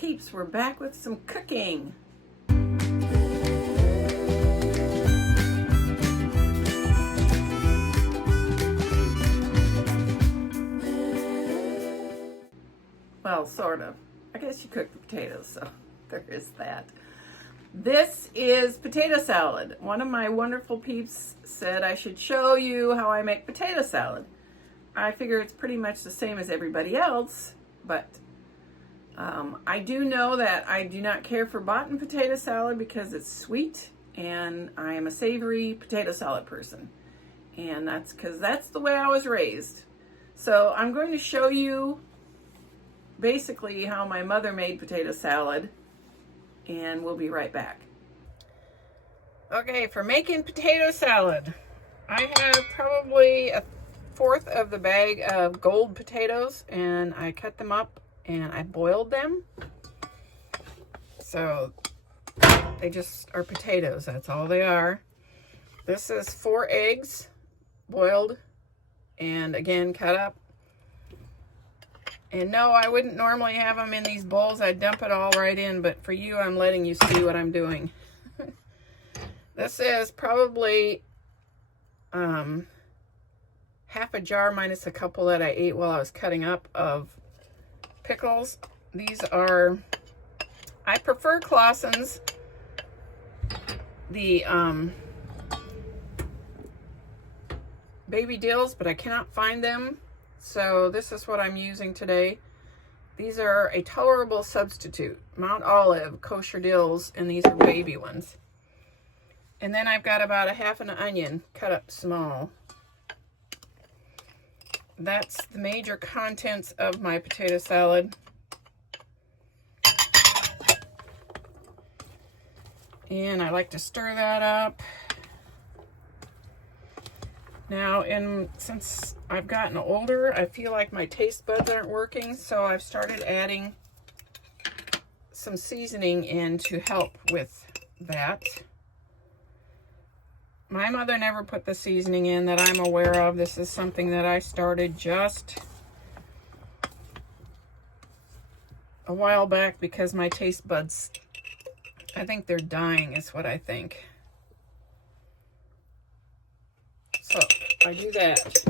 peeps, we're back with some cooking. Well, sort of. I guess you cook the potatoes, so there is that. This is potato salad. One of my wonderful peeps said I should show you how I make potato salad. I figure it's pretty much the same as everybody else, but I do know that I do not care for boughten potato salad because it's sweet, and I am a savory potato salad person. And that's because that's the way I was raised. So I'm going to show you basically how my mother made potato salad, and we'll be right back. Okay, for making potato salad, I have probably a fourth of the bag of gold potatoes, and I cut them up and I boiled them. So they just are potatoes, that's all they are. This is 4 eggs boiled and again cut up. And no, I wouldn't normally have them in these bowls. I'd dump it all right in, but for you, I'm letting you see what I'm doing. This is probably half a jar minus a couple that I ate while I was cutting up of pickles. These are, I prefer Clausen's, the baby dills, but I cannot find them. So this is what I'm using today. These are a tolerable substitute. Mount Olive kosher dills, and these are baby ones. And then I've got about a half an onion cut up small. That's the major contents of my potato salad. And I like to stir that up. Now, since I've gotten older, I feel like my taste buds aren't working, so I've started adding some seasoning in to help with that. My mother never put the seasoning in that I'm aware of. This is something that I started just a while back because my taste buds, I think they're dying is what I think. So I do that.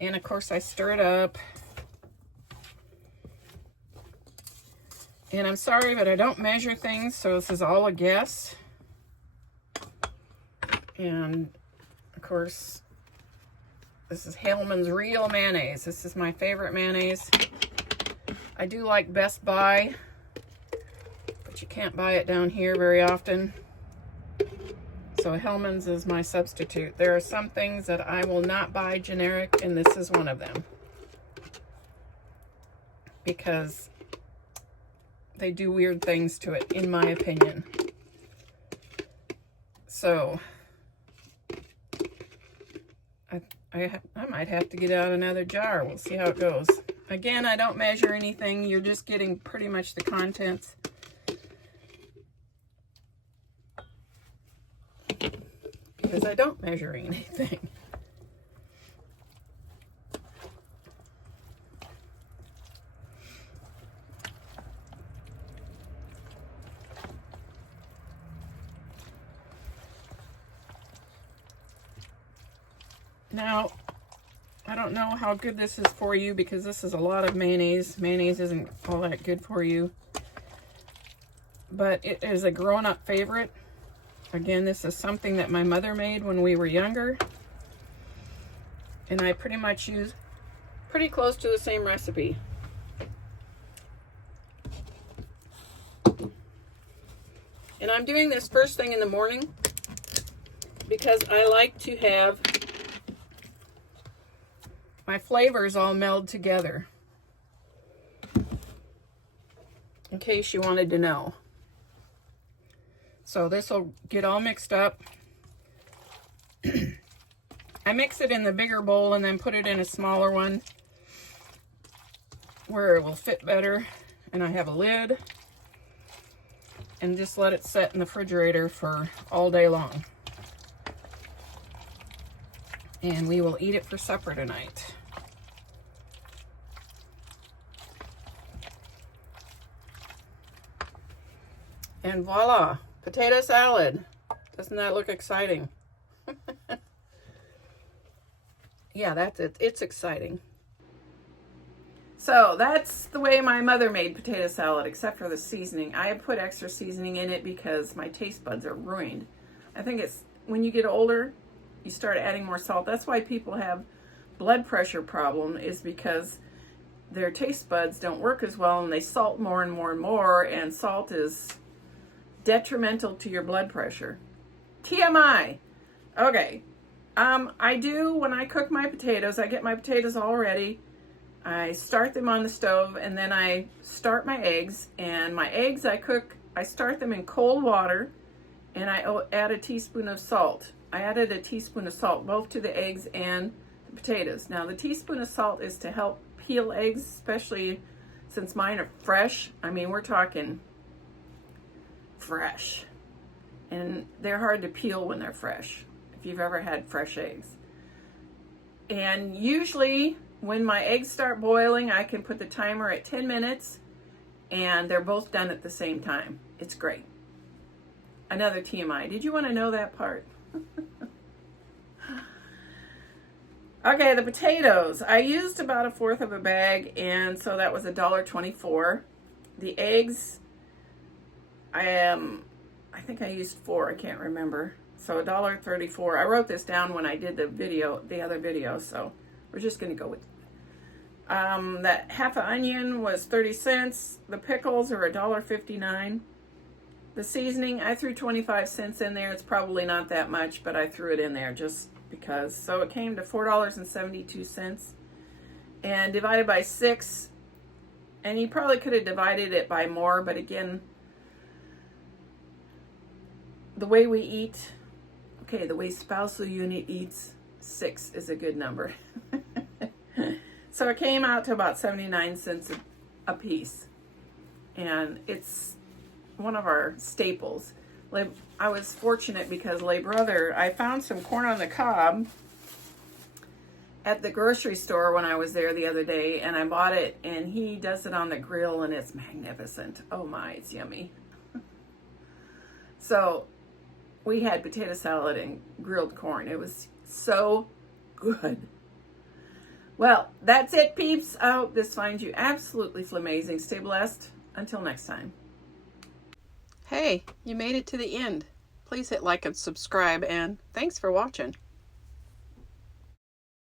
And of course I stir it up. And I'm sorry, but I don't measure things, so this is all a guess. And of course, this is Hellmann's real mayonnaise. This is my favorite mayonnaise. I do like Best Buy, but you can't buy it down here very often. So Hellmann's is my substitute. There are some things that I will not buy generic, and this is one of them. Because they do weird things to it, in my opinion. So I might have to get out another jar. We'll see how it goes. Again, I don't measure anything. You're just getting pretty much the contents. Because I don't measure anything. Now, I don't know how good this is for you because this is a lot of mayonnaise. Mayonnaise isn't all that good for you. But it is a grown-up favorite. Again, this is something that my mother made when we were younger. And I pretty much use pretty close to the same recipe. And I'm doing this first thing in the morning because I like to have my flavors all meld together. In case you wanted to know. So this will get all mixed up. I mix it in the bigger bowl and then put it in a smaller one where it will fit better. And I have a lid. And just let it set in the refrigerator for all day long. And we will eat it for supper tonight. And voila, potato salad. Doesn't that look exciting? Yeah, that's it. It's exciting. So that's the way my mother made potato salad, except for the seasoning. I put extra seasoning in it because my taste buds are ruined. I think it's when you get older, you start adding more salt. That's why people have blood pressure problem, is because their taste buds don't work as well and they salt more and more and more, and salt is detrimental to your blood pressure. TMI. Okay. I do, when I cook my potatoes, I get my potatoes all ready. I start them on the stove, and then I start my eggs. And my eggs I start them in cold water, and I add a teaspoon of salt. I added a teaspoon of salt both to the eggs and the potatoes. Now, the teaspoon of salt is to help peel eggs, especially since mine are fresh. I mean, we're talking fresh. And they're hard to peel when they're fresh, if you've ever had fresh eggs. And usually, when my eggs start boiling, I can put the timer at 10 minutes and they're both done at the same time. It's great. Another TMI. Did you want to know that part? Okay, the potatoes. I used about 1/4 of a bag, and so that was $1.24. The eggs, I think I used 4. I can't remember. So $1.34. I wrote this down when I did the other video, so we're just going to go with that. Half an onion was 30 cents. The pickles are $1.59. The seasoning, I threw 25 cents in there. It's probably not that much, but I threw it in there just because. So it came to $4.72, and divided by 6. And you probably could have divided it by more, but again, the way we eat, okay, the way spousal unit eats, 6 is a good number. So it came out to about 79 cents a piece. And it's one of our staples. I was fortunate because I found some corn on the cob at the grocery store when I was there the other day, and I bought it, and he does it on the grill, and it's magnificent. Oh my, it's yummy. So we had potato salad and grilled corn. It was so good. Well, that's it, peeps. I hope this finds you absolutely flamazing. Stay blessed. Until next time. Hey, you made it to the end. Please hit like and subscribe, and thanks for watching.